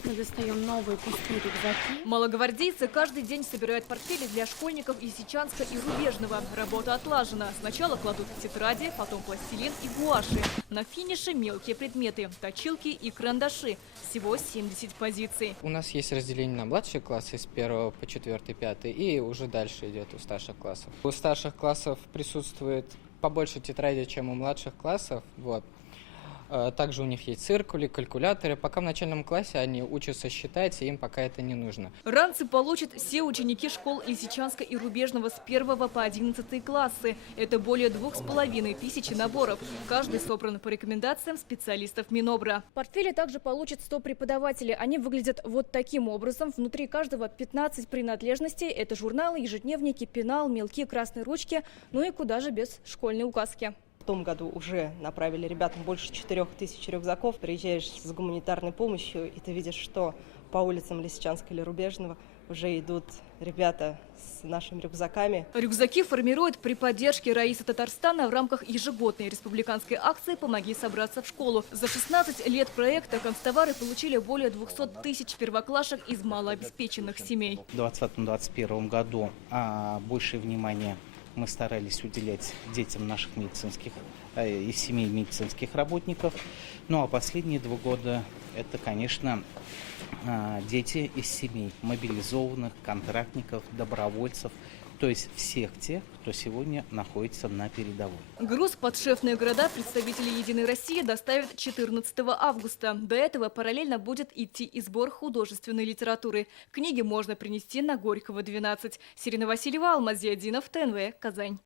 Здесь мы достаем новые пустые рюкзаки. Малогвардейцы каждый день собирают портфели для школьников Лисичанска и Рубежного. Работа отлажена. Сначала кладут тетради, потом пластилин и гуаши. На финише мелкие предметы – точилки и карандаши. Всего 70 позиций. У нас есть разделение на младшие классы с 1 по 4, 5, и уже дальше идет у старших классов. У старших классов присутствует побольше тетрадей, чем у младших классов. Вот. Также у них есть циркули, калькуляторы. Пока в начальном классе они учатся считать, и им пока это не нужно. Ранцы получат все ученики школ Лисичанска и Рубежного с 1 по 11 классы. Это более 2500 наборов. Каждый собран по рекомендациям специалистов Минобра. Портфели также получат 100 преподавателей. Они выглядят вот таким образом. Внутри каждого 15 принадлежностей. Это журналы, ежедневники, пенал, мелкие красные ручки. Ну и куда же без школьной указки. В том году уже направили ребятам больше 4000 рюкзаков. Приезжаешь с гуманитарной помощью, и ты видишь, что по улицам Лисичанска или Рубежного уже идут ребята с нашими рюкзаками. Рюкзаки формируют при поддержке Раисы Татарстана в рамках ежегодной республиканской акции «Помоги собраться в школу». За 16 лет проекта канцтовары получили более 200 тысяч первоклашек из малообеспеченных семей. В 2020-2021 году больше внимания мы старались уделять детям наших медицинских и семей медицинских работников. Ну а последние 2 года это, конечно, дети из семей мобилизованных, контрактников, добровольцев, то есть всех тех, кто сегодня находится на передовой. Груз в подшефные города представители «Единой России» доставят 14 августа. До этого параллельно будет идти и сбор художественной литературы. Книги можно принести на Горького, 12. Сирина Васильева, Алмаз Зиадинов, ТНВ, Казань.